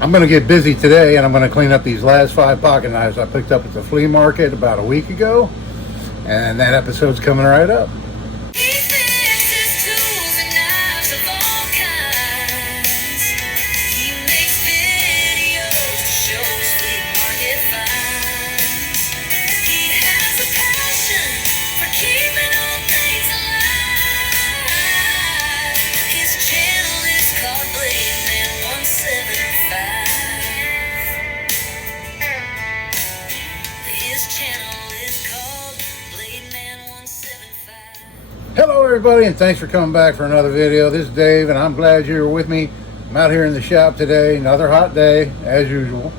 I'm going to get busy today, and I'm going to clean up these last 5 pocket knives I picked up at the flea market about a week ago, and that episode's coming right up. Hello everybody, and thanks for coming back for another video. This is Dave, and I'm glad you're with me. I'm out here in the shop today, another hot day as usual,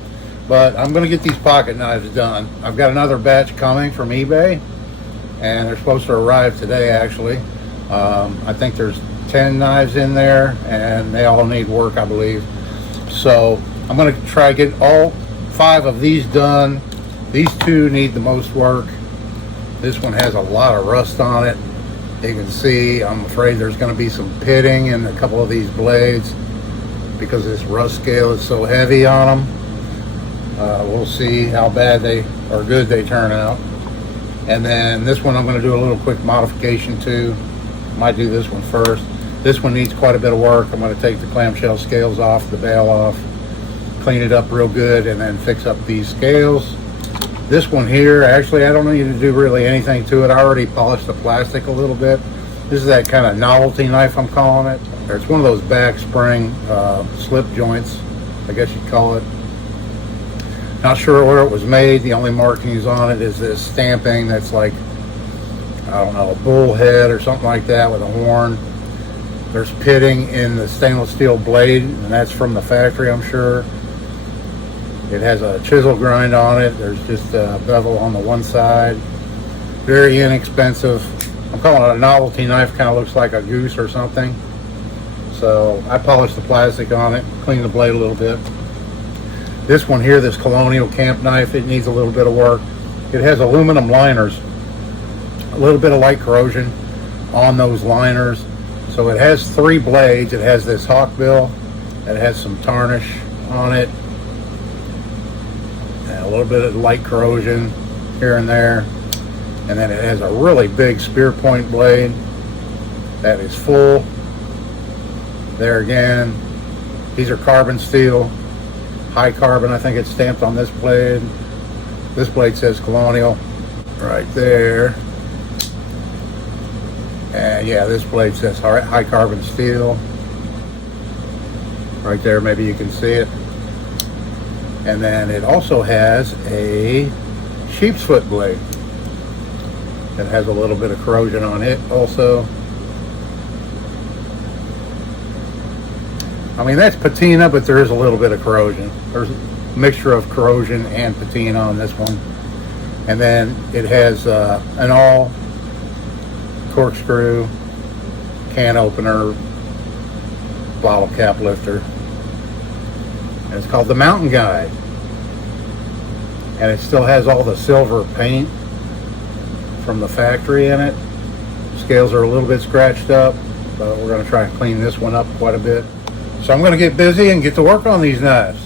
but I'm going to get these pocket knives done. I've got another batch coming from eBay, and they're supposed to arrive today actually. I think there's 10 knives in there, and they all need work, I believe. So I'm going to try to get all 5 of these done. These 2 need the most work. This one has a lot of rust on it. You can see, I'm afraid there's going to be some pitting in a couple of these blades because this rust scale is so heavy on them. We'll see how bad they or good they turn out. And then this one I'm going to do a little quick modification to. Might do this one first. This one needs quite a bit of work. I'm going to take the clamshell scales off, the bail off, clean it up real good, and then fix up these scales. This one here, actually, I don't need to do really anything to it. I already polished the plastic a little bit. This is that kind of novelty knife, I'm calling it. It's one of those back spring slip joints, I guess you'd call it. Not sure where it was made. The only markings on it is this stamping that's like, I don't know, a bull head or something like that with a horn. There's pitting in the stainless steel blade, and that's from the factory, I'm sure. It has a chisel grind on it. There's just a bevel on the one side. Very inexpensive. I'm calling it a novelty knife. Kind of looks like a goose or something. So I polished the plastic on it, cleaned the blade a little bit. This one here, this Colonial Camp knife, it needs a little bit of work. It has aluminum liners. A little bit of light corrosion on those liners. So it has 3 blades. It has this hawk bill. It has some tarnish on it. A little bit of light corrosion here and there, and then it has a really big spear point blade that is full. There again, these are carbon steel, high carbon. I think it's stamped on this blade. This blade says Colonial right there, and yeah, this blade says high carbon steel right there. Maybe you can see it. And then it also has a sheep's foot blade that has a little bit of corrosion on it also. I mean, that's patina, but there is a little bit of corrosion. There's a mixture of corrosion and patina on this one. And then it has an all corkscrew can opener bottle cap lifter. And it's called the Mountain Guide, and it still has all the silver paint from the factory in it. Scales are a little bit scratched up, but we're going to try and clean this one up quite a bit. So I'm going to get busy and get to work on these knives.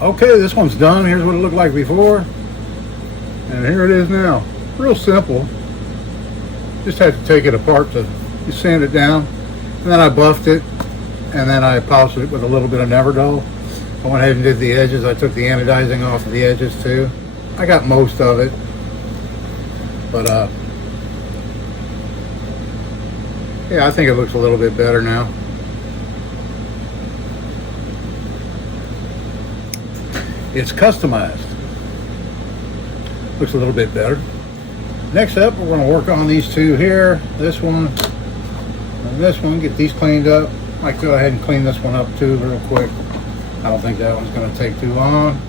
Okay, this one's done. Here's what it looked like before, and here it is now. Real simple. Just had to take it apart to sand it down, and then I buffed it, and then I polished it with a little bit of Neverdull. I went ahead and did the edges. I took the anodizing off of the edges too. I got most of it, but yeah, I think it looks a little bit better now. It's customized. Looks a little bit better. Next up, we're going to work on these two here. This one and this one. Get these cleaned up. Might go ahead and clean this one up too real quick. I don't think that one's going to take too long.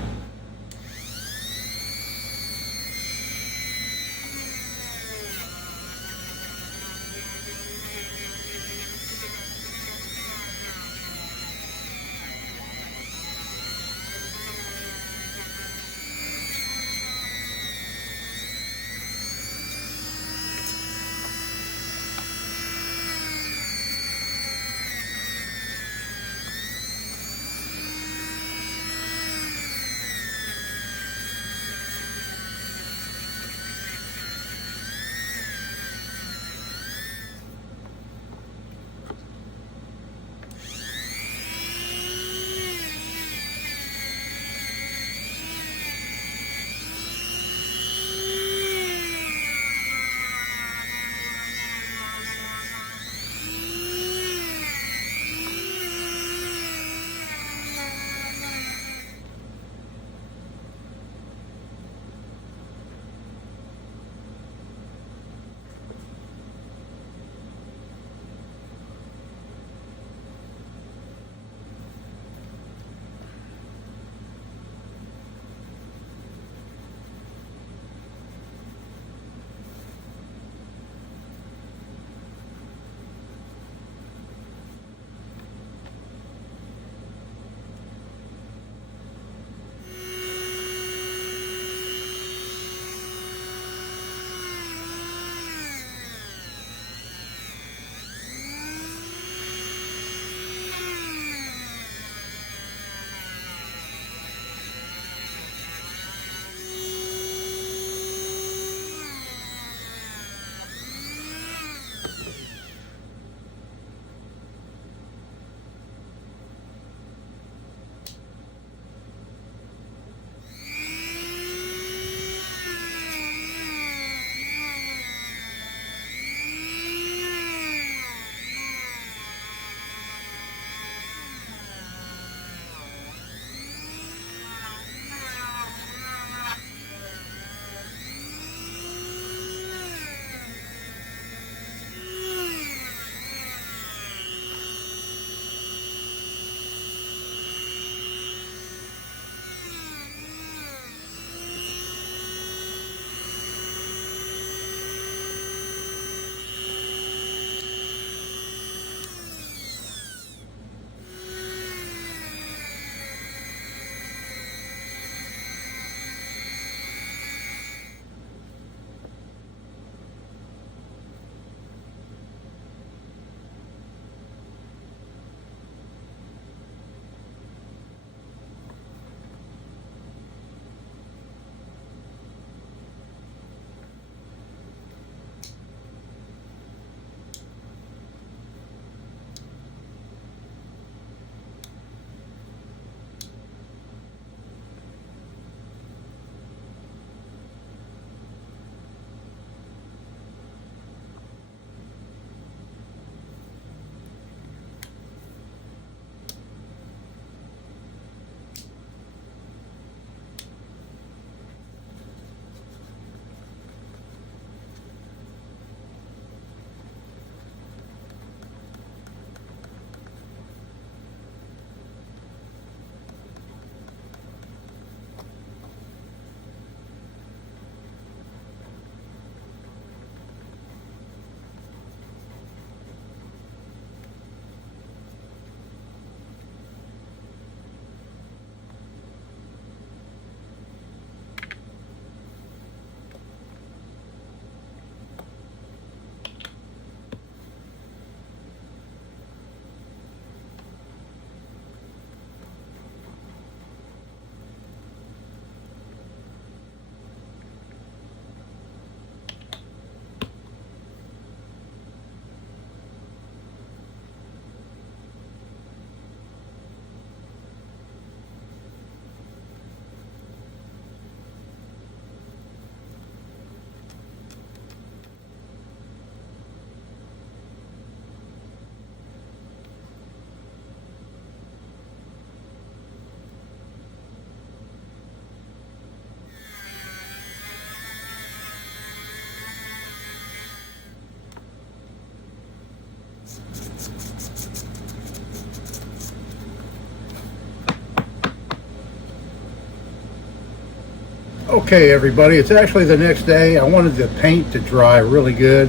Okay, everybody, it's actually the next day. I wanted the paint to dry really good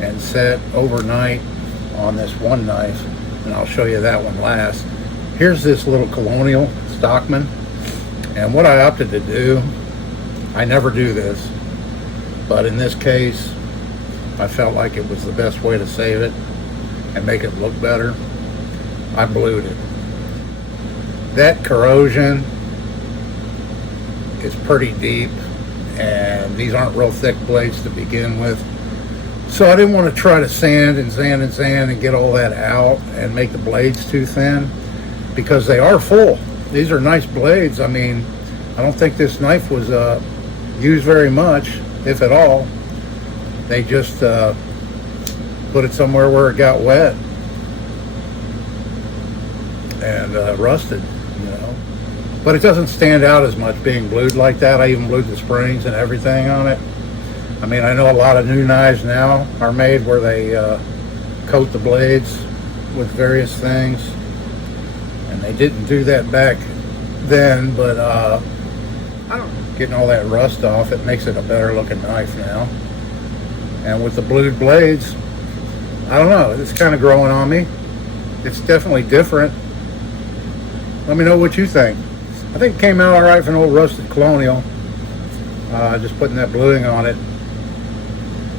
and set overnight on this one knife, and I'll show you that one last. Here's this little Colonial Stockman, and what I opted to do, I never do this, but in this case I felt like it was the best way to save it and make it look better. I blued it. That corrosion is pretty deep, and these aren't real thick blades to begin with, so I didn't want to try to sand and get all that out and make the blades too thin, because they are full. These are nice blades. I mean, I don't think this knife was used very much, if at all. They just put it somewhere where it got wet and rusted, you know. But it doesn't stand out as much being blued like that. I even blued the springs and everything on it. I mean, I know a lot of new knives now are made where they coat the blades with various things, and they didn't do that back then, but I don't know, getting all that rust off, it makes it a better looking knife now. And with the blued blades, I don't know, it's kind of growing on me. It's definitely different. Let me know what you think. I think it came out all right for an old rusted Colonial. Just putting that bluing on it.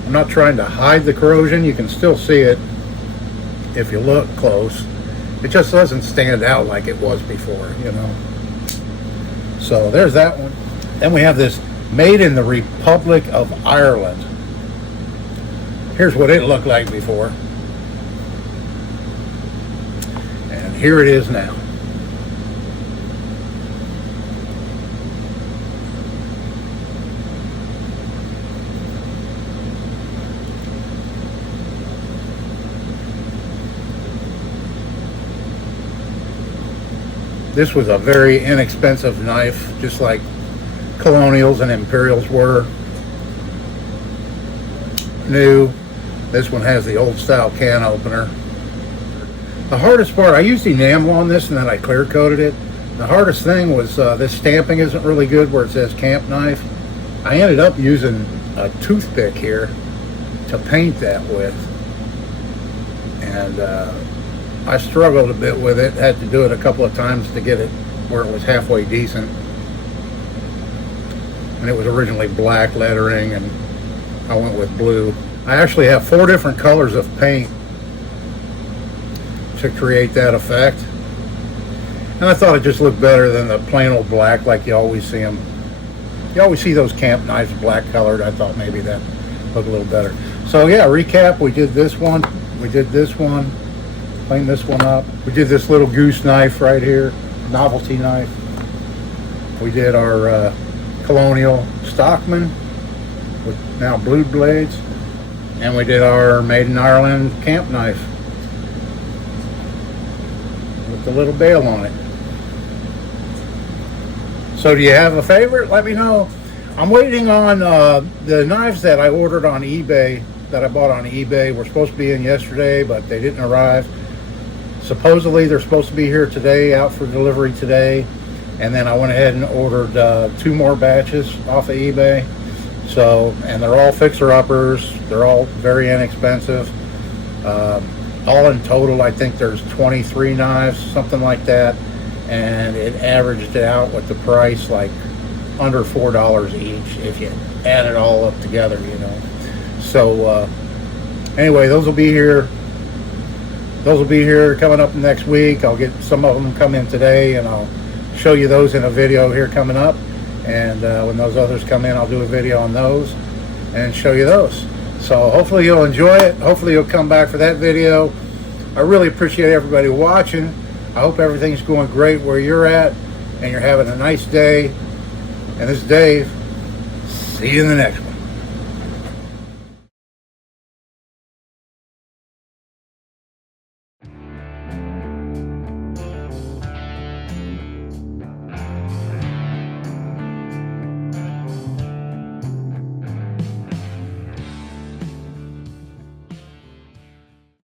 I'm not trying to hide the corrosion. You can still see it if you look close. It just doesn't stand out like it was before, you know. So there's that one. Then we have this made in the Republic of Ireland. Here's what it looked like before, and here it is now. This was a very inexpensive knife, just like Colonials and Imperials were. New. This one has the old style can opener. The hardest part, I used enamel on this and then I clear coated it. The hardest thing was this stamping isn't really good where it says camp knife. I ended up using a toothpick here to paint that with, and I struggled a bit with it. Had to do it a couple of times to get it where it was halfway decent. And it was originally black lettering, and I went with blue. I actually have 4 different colors of paint to create that effect, and I thought it just looked better than the plain old black like you always see them. You always see those camp knives black colored. I thought maybe that looked a little better. So yeah, recap, we did this one, we did this one, cleaned this one up. We did this little goose knife right here, novelty knife. We did our Colonial Stockman with now blued blades. And we did our Made in Ireland camp knife with the little bail on it. So do you have a favorite? Let me know. I'm waiting on the knives that I ordered on eBay, that I bought on eBay. Were supposed to be in yesterday, but they didn't arrive. Supposedly they're supposed to be here today, out for delivery today. And then I went ahead and ordered 2 more batches off of eBay. So, and they're all fixer-uppers. They're all very inexpensive. All in total, I think there's 23 knives, something like that. And it averaged out with the price like under $4 each if you add it all up together, you know. So, anyway, those will be here. Those will be here coming up next week. I'll get some of them come in today, and I'll show you those in a video here coming up. And when those others come in, I'll do a video on those and show you those. So hopefully you'll enjoy it. Hopefully you'll come back for that video. I really appreciate everybody watching. I hope everything's going great where you're at and you're having a nice day. And this is Dave. See you in the next one.